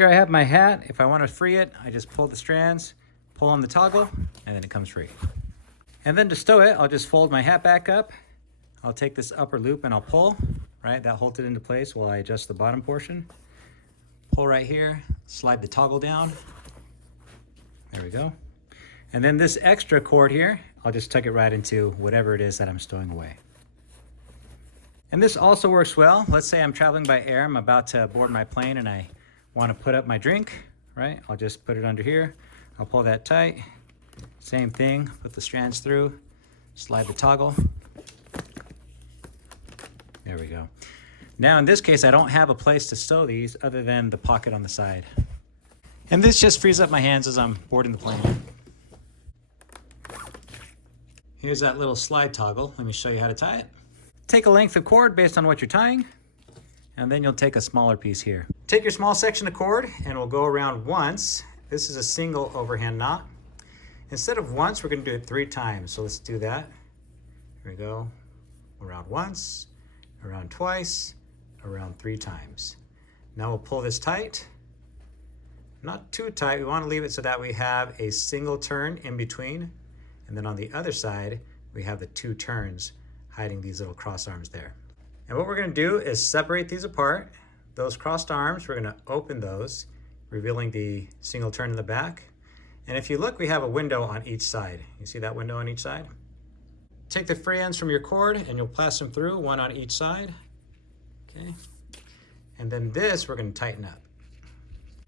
Here I have my hat. If I want to free it, I just pull the strands, pull on the toggle, and then it comes free. And then to stow it, I'll just fold my hat back up. I'll take this upper loop and I'll pull, right? That holds it into place while I adjust the bottom portion. Pull right here, slide the toggle down. There we go. And then this extra cord here, I'll just tuck it right into whatever it is that I'm stowing away. And this also works well. Let's say I'm traveling by air, I'm about to board my plane and I want to put up my drink, right? I'll just put it under here. I'll pull that tight. Same thing, put the strands through, slide the toggle. There we go. Now in this case, I don't have a place to stow these other than the pocket on the side. And this just frees up my hands as I'm boarding the plane. Here's that little slide toggle. Let me show you how to tie it. Take a length of cord based on what you're tying, and then you'll take a smaller piece here. Take your small section of cord and we'll go around once. This is a single overhand knot. Instead of once, we're going to do it 3 times. So let's do that. Here we go. Around once, around twice, around 3 times. Now we'll pull this tight. Not too tight. We want to leave it so that we have a single turn in between. And then on the other side, we have the 2 turns hiding these little cross arms there. And what we're going to do is separate these apart. Those crossed arms, we're going to open those, revealing the single turn in the back. And if you look, we have a window on each side. You see that window on each side? Take the free ends from your cord and you'll pass them through, one on each side. Okay. And then this we're going to tighten up.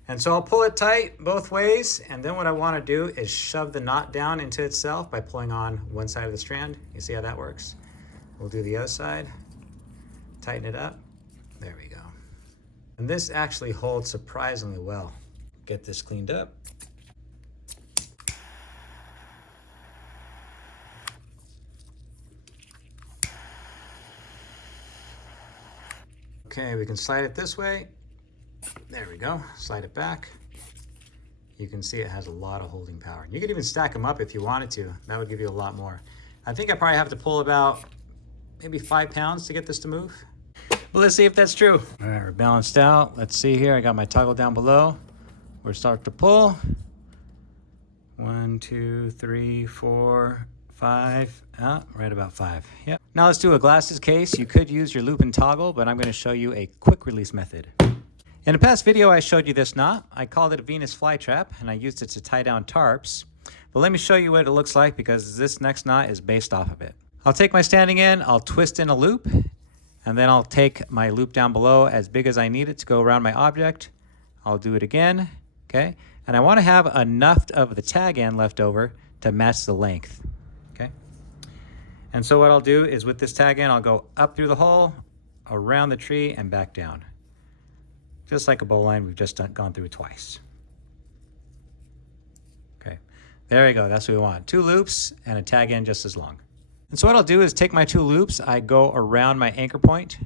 And so I'll pull it tight both ways, and then what I want to do is shove the knot down into itself by pulling on one side of the strand. You see how that works? We'll do the other side, tighten it up. There we go. And this actually holds surprisingly well. Get this cleaned up. Okay, we can slide it this way. There we go, slide it back. You can see it has a lot of holding power. You could even stack them up if you wanted to. That would give you a lot more. I think I probably have to pull about maybe 5 pounds to get this to move. Well, let's see if that's true. All right, we're balanced out. Let's see here, I got my toggle down below. We'll start to pull. 1, 2, 3, 4, 5, right about 5, yep. Now let's do a glasses case. You could use your loop and toggle, but I'm gonna show you a quick release method. In a past video, I showed you this knot. I called it a Venus flytrap, and I used it to tie down tarps. But let me show you what it looks like because this next knot is based off of it. I'll take my standing end, I'll twist in a loop, and then I'll take my loop down below as big as I need it to go around my object. I'll do it again, okay? And I want to have enough of the tag end left over to match the length, okay? And so what I'll do is with this tag end, I'll go up through the hole, around the tree, and back down. Just like a bowline, we've just gone through twice. Okay, there you go, that's what we want. 2 loops and a tag end just as long. And so what I'll do is take my 2 loops, I go around my anchor point.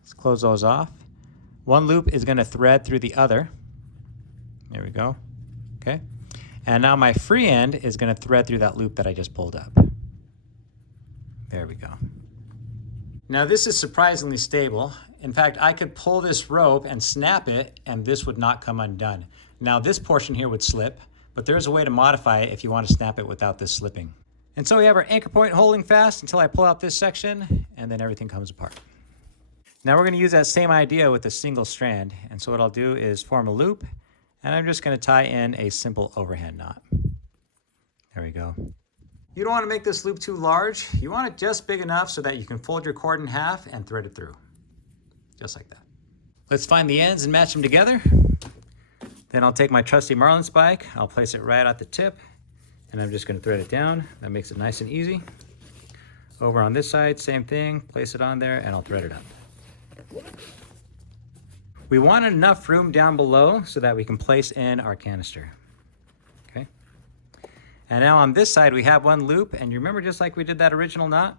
Let's close those off. 1 loop is gonna thread through the other. There we go, okay? And now my free end is gonna thread through that loop that I just pulled up. There we go. Now this is surprisingly stable. In fact, I could pull this rope and snap it and this would not come undone. Now this portion here would slip, but there's a way to modify it if you want to snap it without this slipping. And so we have our anchor point holding fast until I pull out this section and then everything comes apart. Now we're going to use that same idea with a single strand. And so what I'll do is form a loop and I'm just going to tie in a simple overhand knot. There we go. You don't want to make this loop too large. You want it just big enough so that you can fold your cord in half and thread it through. Just like that. Let's find the ends and match them together. Then I'll take my trusty marlin spike. I'll place it right at the tip and I'm just going to thread it down. That makes it nice and easy. Over on this side, same thing. Place it on there and I'll thread it up. We want enough room down below so that we can place in our canister. Okay. And now on this side, we have 1 loop, and you remember just like we did that original knot,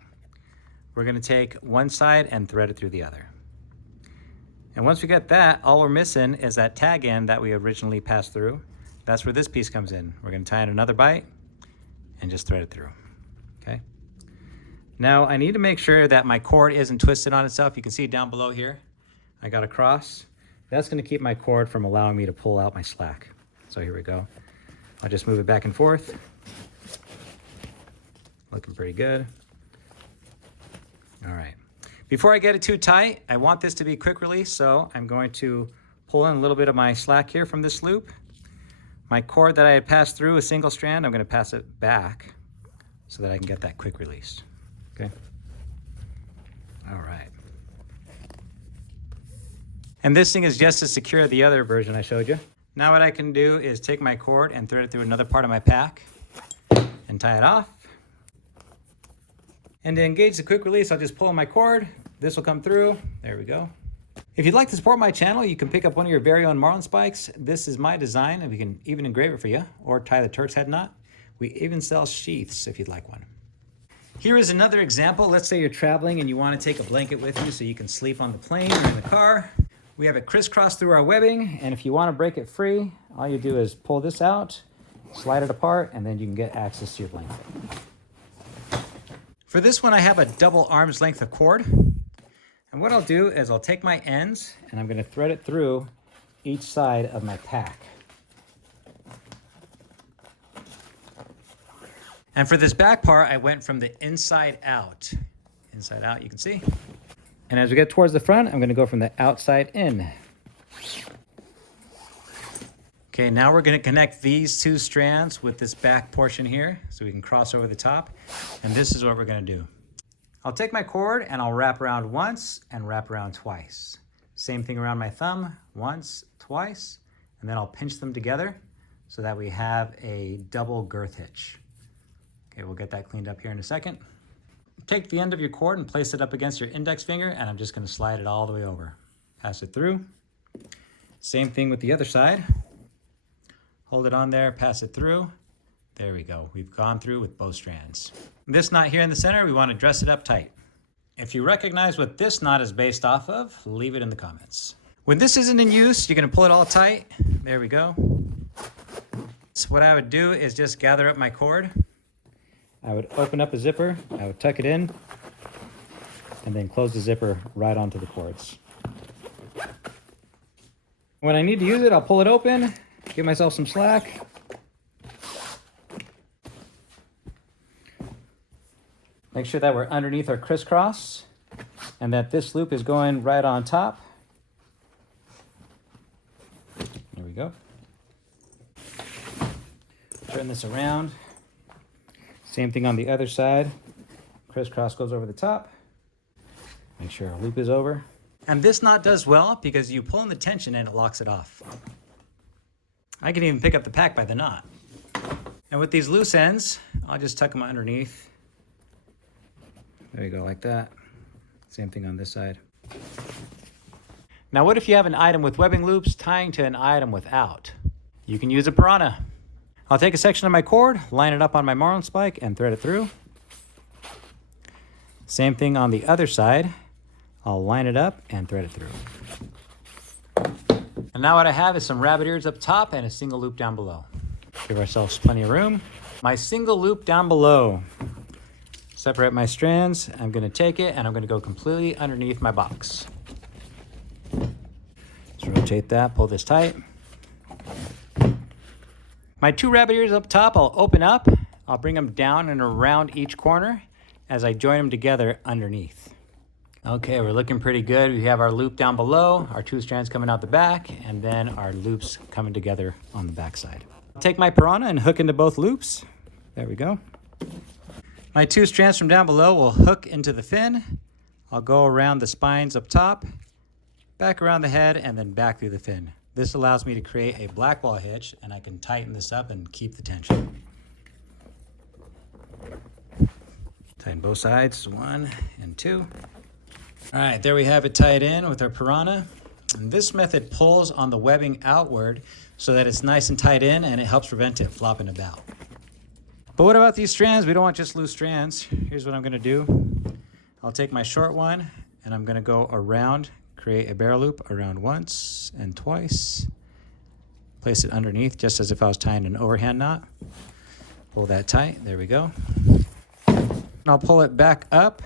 we're gonna take one side and thread it through the other. And once we get that, all we're missing is that tag end that we originally passed through. That's where this piece comes in. We're gonna tie in another bite and just thread it through, okay? Now I need to make sure that my cord isn't twisted on itself. You can see down below here, I got a cross. That's going to keep my cord from allowing me to pull out my slack. So here we go. I'll just move it back and forth. Looking pretty good. All right. Before I get it too tight, I want this to be quick release, so I'm going to pull in a little bit of my slack here from this loop. My cord that I had passed through a single strand, I'm going to pass it back so that I can get that quick release. Okay. All right. And this thing is just as secure as the other version I showed you. Now what I can do is take my cord and thread it through another part of my pack and tie it off. And to engage the quick release, I'll just pull on my cord. This will come through. There we go. If you'd like to support my channel, you can pick up one of your very own marlin spikes. This is my design, and we can even engrave it for you or tie the Turk's head knot. We even sell sheaths if you'd like one. Here is another example. Let's say you're traveling and you want to take a blanket with you so you can sleep on the plane or in the car. We have it crisscrossed through our webbing, and if you want to break it free, all you do is pull this out, slide it apart, and then you can get access to your blanket. For this one, I have a double arm's length of cord. And what I'll do is I'll take my ends and I'm going to thread it through each side of my pack. And for this back part, I went from the inside out. Inside out, you can see. And as we get towards the front, I'm going to go from the outside in. Okay, now we're going to connect these two strands with this back portion here so we can cross over the top. And this is what we're going to do. I'll take my cord and I'll wrap around once and wrap around twice. Same thing around my thumb, once, twice, and then I'll pinch them together so that we have a double girth hitch. Okay, we'll get that cleaned up here in a second. Take the end of your cord and place it up against your index finger, and I'm just going to slide it all the way over. Pass it through. Same thing with the other side. Hold it on there, pass it through. There we go. We've gone through with both strands. This knot here in the center, we want to dress it up tight. If you recognize what this knot is based off of, leave it in the comments. When this isn't in use, you're going to pull it all tight. There we go. So what I would do is just gather up my cord. I would open up a zipper, I would tuck it in, and then close the zipper right onto the cords. When I need to use it, I'll pull it open, give myself some slack. Make sure that we're underneath our crisscross and that this loop is going right on top. There we go. Turn this around. Same thing on the other side. Crisscross goes over the top. Make sure our loop is over. And this knot does well because you pull in the tension and it locks it off. I can even pick up the pack by the knot. And with these loose ends, I'll just tuck them underneath. There you go, like that. Same thing on this side. Now what if you have an item with webbing loops tying to an item without? You can use a Piranha. I'll take a section of my cord, line it up on my marlin spike, and thread it through. Same thing on the other side. I'll line it up and thread it through. And now what I have is some rabbit ears up top and a single loop down below. Give ourselves plenty of room. My single loop down below. Separate my strands. I'm going to take it and I'm going to go completely underneath my box. Let's rotate that, pull this tight. My two rabbit ears up top, I'll open up. I'll bring them down and around each corner as I join them together underneath. Okay, we're looking pretty good. We have our loop down below, our two strands coming out the back, and then our loops coming together on the back side. I'll take my Piranha and hook into both loops. There we go. My two strands from down below will hook into the fin. I'll go around the spines up top, back around the head, and then back through the fin. This allows me to create a black ball hitch, and I can tighten this up and keep the tension. Tighten both sides, 1 and 2. All right, there we have it tied in with our Piranha. And this method pulls on the webbing outward so that it's nice and tight in, and it helps prevent it flopping about. But what about these strands? We don't want just loose strands. Here's what I'm gonna do. I'll take my short one, and I'm gonna go around, create a barrel loop around once and twice. Place it underneath just as if I was tying an overhand knot. Pull that tight, there we go. And I'll pull it back up.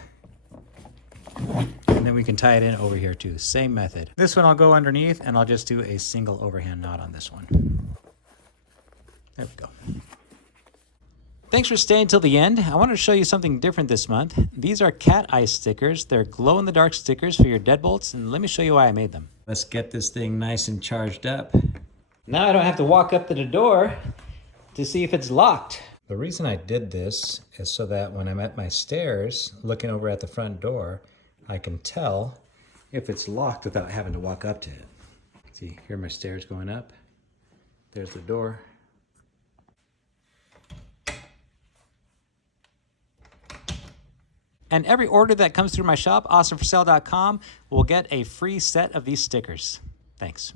And then we can tie it in over here too. Same method. This one I'll go underneath and I'll just do a single overhand knot on this one. There we go. Thanks for staying till the end. I wanted to show you something different this month. These are cat eye stickers. They're glow-in-the-dark stickers for your deadbolts, and let me show you why I made them. Let's get this thing nice and charged up. Now I don't have to walk up to the door to see if it's locked. The reason I did this is so that when I'm at my stairs, looking over at the front door, I can tell if it's locked without having to walk up to it. See, here are my stairs going up. There's the door. And every order that comes through my shop, awesomeforsale.com, will get a free set of these stickers. Thanks.